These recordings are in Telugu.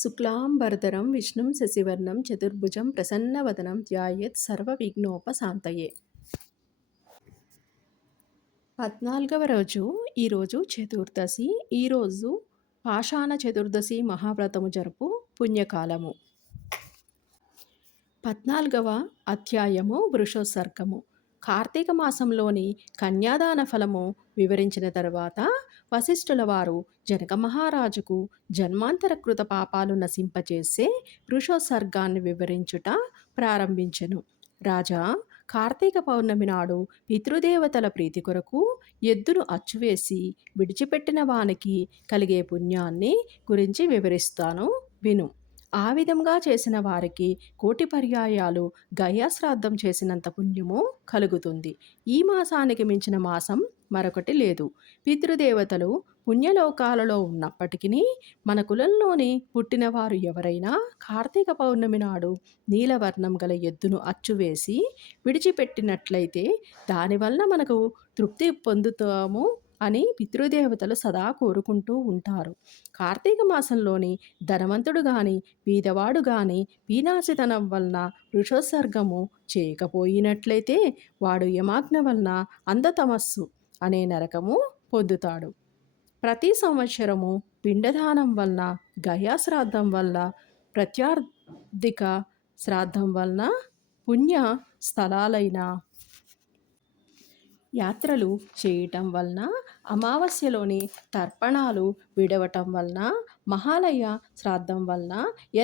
శుక్లాంబరధరం విష్ణుం శశివర్ణం చతుర్భుజం ప్రసన్నవదనం ధ్యాయేత్ సర్వవిఘ్నోపశాంతయే. 14వ రోజు ఈరోజు చతుర్దశి. ఈరోజు పాషాణ చతుర్దశి మహావ్రతము జరుపు పుణ్యకాలము. 14వ అధ్యాయము వృషోత్సర్గము. కార్తీక మాసంలోని కన్యాదాన ఫలము వివరించిన తరువాత వశిష్ఠుల వారు జనక మహారాజుకు జన్మాంతర కృత పాపాలు నశింపచేసే వృషోత్సర్గాన్ని వివరించుట ప్రారంభించెను. రాజా, కార్తీక పౌర్ణమి నాడు పితృదేవతల ప్రీతి కొరకు ఎద్దును అచ్చువేసి విడిచిపెట్టిన వానికి కలిగే పుణ్యాన్ని గురించి వివరిస్తాను, విను. ఆ విధంగా చేసిన వారికి కోటి పర్యాయాలు గయాశ్రాద్ధం చేసినంత పుణ్యము కలుగుతుంది. ఈ మాసానికి మించిన మాసం మరొకటి లేదు. పితృదేవతలు పుణ్యలోకాలలో ఉన్నప్పటికీ మన కులంలోని పుట్టినవారు ఎవరైనా కార్తీక పౌర్ణమి నాడు నీలవర్ణం గల ఎద్దును అచ్చువేసి విడిచిపెట్టినట్లయితే దానివల్ల మనకు తృప్తి పొందుతాము అని పితృదేవతలు సదా కోరుకుంటూ ఉంటారు. కార్తీక మాసంలోని ధనవంతుడు కానీ బీదవాడు కానీ పీనాసితనం వలన వృషోత్సర్గము చేయకపోయినట్లయితే వాడు యమాజ్ఞ వలన అంధతమస్సు అనే నరకము పొందుతాడు. ప్రతి సంవత్సరము పిండదానం వలన, గయాశ్రాద్ధం వల్ల, ప్రత్యార్థిక శ్రాద్ధం వలన, పుణ్య స్థలాలైన యాత్రలు చేయటం వలన, అమావాస్యలోని తర్పణాలు విడవటం వలన, మహాలయ శ్రాద్ధం వలన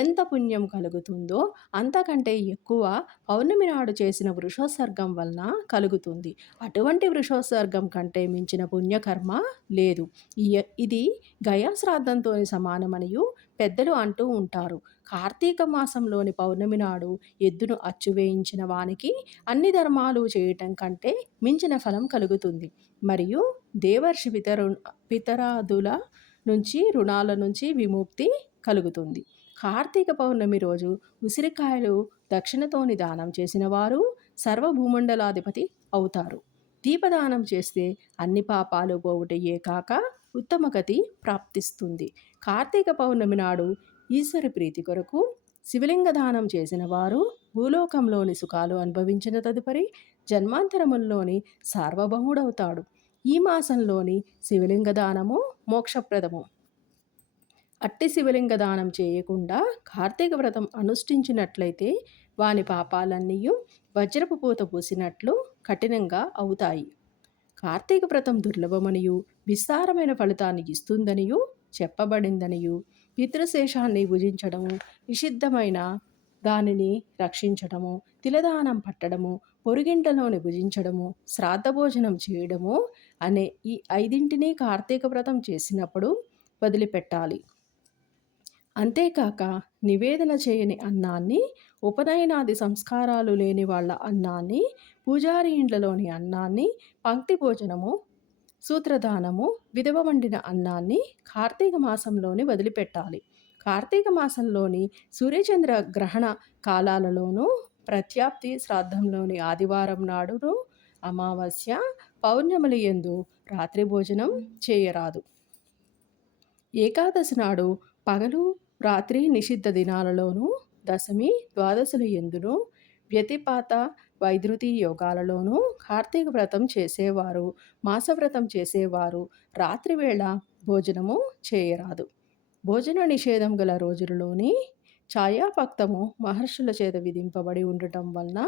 ఎంత పుణ్యం కలుగుతుందో అంతకంటే ఎక్కువ పౌర్ణమి నాడు చేసిన వృషోత్సర్గం వలన కలుగుతుంది. అటువంటి వృషోత్సర్గం కంటే మించిన పుణ్యకర్మ లేదు. ఇది గయా శ్రాద్ధంతో సమానమనియు పెద్దలు అంటూ ఉంటారు. కార్తీక మాసంలోని పౌర్ణమి నాడు ఎద్దును అచ్చువేయించిన వానికి అన్ని ధర్మాలు చేయటం కంటే మించిన ఫలం కలుగుతుంది. మరియు దేవర్షి పితరాదుల నుంచి రుణాల నుంచి విముక్తి కలుగుతుంది. కార్తీక పౌర్ణమి రోజు ఉసిరికాయలు దక్షిణతోని దానం చేసిన వారు సర్వభూమండలాధిపతి అవుతారు. దీపదానం చేస్తే అన్ని పాపాలు పోవుటయే కాక ఉత్తమ గతి ప్రాప్తిస్తుంది. కార్తీక పౌర్ణమి నాడు ఈశ్వరి ప్రీతి కొరకు శివలింగ దానం చేసిన వారు భూలోకంలోని సుఖాలు అనుభవించిన తదుపరి జన్మాంతరముల్లోని సార్వభౌముడవుతాడు. ఈ మాసంలోని శివలింగ దానము మోక్షప్రదము. అట్టి శివలింగ దానం చేయకుండా కార్తీక వ్రతం అనుష్ఠించినట్లయితే వాని పాపాలన్నీ వజ్రపు పూత పూసినట్లు కఠినంగా అవుతాయి. కార్తీక వ్రతం దుర్లభమనియు విస్తారమైన ఫలితాన్ని ఇస్తుందనియు చెప్పబడిందనియు, పితృశేషాన్ని భుజించడము, నిషిద్ధమైన దానిని రక్షించడము, తిలదానం పట్టడము, పొరుగింటలోని భుజించడము, శ్రాద్ధ భోజనం చేయడము అనే ఈ 5 కార్తీక వ్రతం చేసినప్పుడు వదిలిపెట్టాలి. అంతేకాక నివేదన చేయని అన్నాన్ని, ఉపనయనాది సంస్కారాలు లేని వాళ్ళ అన్నాన్ని, పూజారి ఇండ్లలోని అన్నాన్ని, పంక్తి భోజనము, సూత్రదానము, విధవ వండిన అన్నాన్ని కార్తీక మాసంలోని వదిలిపెట్టాలి. కార్తీక మాసంలోని సూర్యచంద్ర గ్రహణ కాలాలలోనూ, ప్రత్యాప్తి శ్రాద్ధంలోని ఆదివారం నాడును, అమావాస్య, పౌర్ణముల యందు రాత్రి భోజనం చేయరాదు. ఏకాదశి నాడు పగలు రాత్రి నిషిద్ధ దినాలలోనూ, దశమి ద్వాదశుల యందును, వ్యతిపాత వైద్యుతి యోగాలలోనూ కార్తీక వ్రతం చేసేవారు, మాసవ్రతం చేసేవారు రాత్రివేళ భోజనము చేయరాదు. భోజన నిషేధం గల రోజులలోని ఛాయాపక్తము మహర్షుల చేత విధింపబడి ఉండటం వలన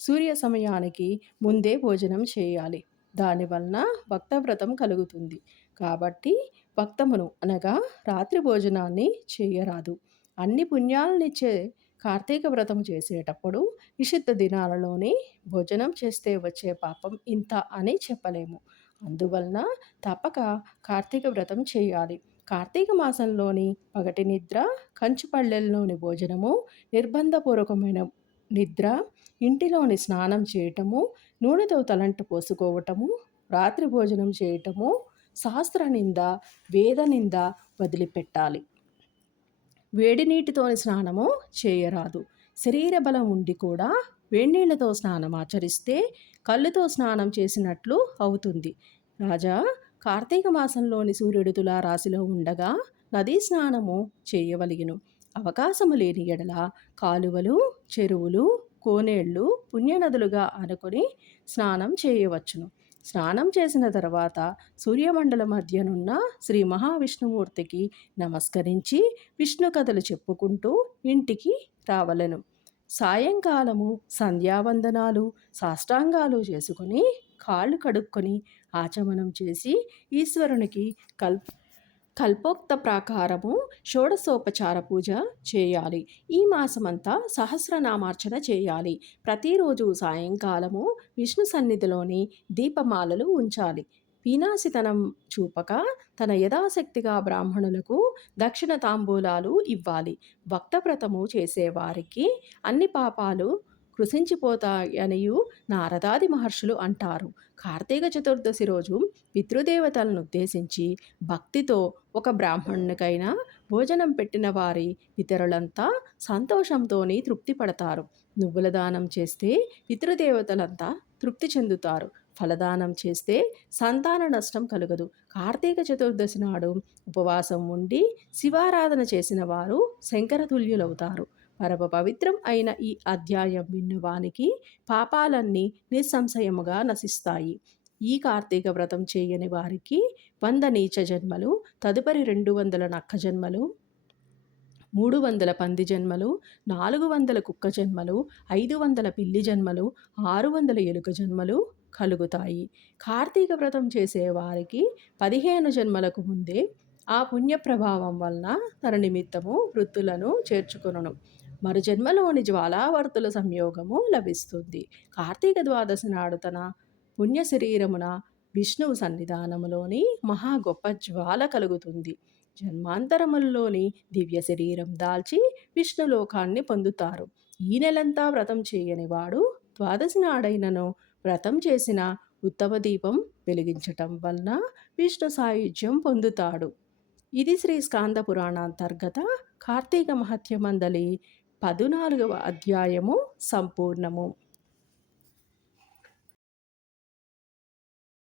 సూర్య సమయానికి ముందే భోజనం చేయాలి. దానివలన భక్తవ్రతం కలుగుతుంది. కాబట్టి భక్తమును అనగా రాత్రి భోజనాన్ని చేయరాదు. అన్ని పుణ్యాలనిచ్చే కార్తీక వ్రతం చేసేటప్పుడు నిషిద్ధ దినాలలోనే భోజనం చేస్తే వచ్చే పాపం ఇంత అని చెప్పలేము. అందువలన తప్పక కార్తీక వ్రతం చేయాలి. కార్తీక మాసంలోని పగటి నిద్ర, కంచు పళ్ళెల్లోని భోజనము, నిర్బంధపూర్వకమైన నిద్ర, ఇంటిలోని స్నానం చేయటము, నూనెతో తలంటు పోసుకోవటము, రాత్రి భోజనం చేయటము, శాస్త్ర నింద, వేద నింద వదిలిపెట్టాలి. వేడి నీటితోని స్నానము చేయరాదు. శరీర బలం ఉండి కూడా వేడినీళ్లతో స్నానం ఆచరిస్తే కళ్ళుతో స్నానం చేసినట్లు అవుతుంది. రాజా, కార్తీక మాసంలోని సూర్యుడు తులా రాశిలో ఉండగా నదీ స్నానము చేయవలెను. అవకాశము లేని ఎడల కాలువలు, చెరువులు, కోనేళ్ళు పుణ్యనదులుగా అనుకొని స్నానం చేయవచ్చును. స్నానం చేసిన తర్వాత సూర్యమండల మధ్యనున్న శ్రీ మహావిష్ణుమూర్తికి నమస్కరించి విష్ణు కథలు చెప్పుకుంటూ ఇంటికి రావలెను. సాయంకాలము సంధ్యావందనాలు, సాష్టాంగాలు చేసుకొని కాళ్ళు కడుక్కొని ఆచమనం చేసి ఈశ్వరునికి కల్పోక్త ప్రాకారము షోడశోపచార పూజ చేయాలి. ఈ మాసమంతా సహస్రనామార్చన చేయాలి. ప్రతిరోజు సాయంకాలము విష్ణు సన్నిధిలోని దీపమాలలు ఉంచాలి. వినాశితనం చూపక తన యథాశక్తిగా బ్రాహ్మణులకు దక్షిణ తాంబూలాలు ఇవ్వాలి. భక్తవ్రతము చేసేవారికి అన్ని పాపాలు కృశించిపోతాయనియు నారదాది మహర్షులు అంటారు. కార్తీక చతుర్దశి రోజు పితృదేవతలను ఉద్దేశించి భక్తితో ఒక బ్రాహ్మణునికైనా భోజనం పెట్టిన వారి ఇతరులంతా సంతోషంతోని తృప్తి పడతారు. నువ్వుల దానం చేస్తే పితృదేవతలంతా తృప్తి చెందుతారు. ఫలదానం చేస్తే సంతాన నష్టం కలుగదు. కార్తీక చతుర్దశి నాడు ఉపవాసం ఉండి శివారాధన చేసిన వారు శంకరతుల్యులవుతారు. పరమ పవిత్రం అయిన ఈ అధ్యాయం విన్నవానికి పాపాలన్నీ నిస్సంశయముగా నశిస్తాయి. ఈ కార్తీక వ్రతం చేయని వారికి 100 నీచ జన్మలు, తదుపరి 200 నక్క జన్మలు, 300 పంది జన్మలు, 400 కుక్క జన్మలు, 500 పిల్లి జన్మలు, 600 ఎలుక జన్మలు కలుగుతాయి. కార్తీక వ్రతం చేసేవారికి 15 జన్మలకు ముందే ఆ పుణ్య ప్రభావం వలన తన నిమిత్తము వృత్తులను చేర్చుకొనును. మరు జన్మలోని జ్వాలావర్తుల సంయోగము లభిస్తుంది. కార్తీక ద్వాదశి నాడు తన పుణ్య శరీరమున విష్ణువు సన్నిధానములోని మహా గొప్ప జ్వాల కలుగుతుంది. జన్మాంతరముల్లోని దివ్య శరీరం దాల్చి విష్ణులోకాన్ని పొందుతారు. ఈ నెలంతా వ్రతం చేయని వాడు ద్వాదశి నాడైనను వ్రతం చేసిన ఉత్తమ దీపం వెలిగించటం వలన విష్ణు సాయుధ్యం పొందుతాడు. ఇది శ్రీ స్కాంద పురాణాంతర్గత కార్తీక మహత్యమందలి 14వ అధ్యాయము సంపూర్ణము.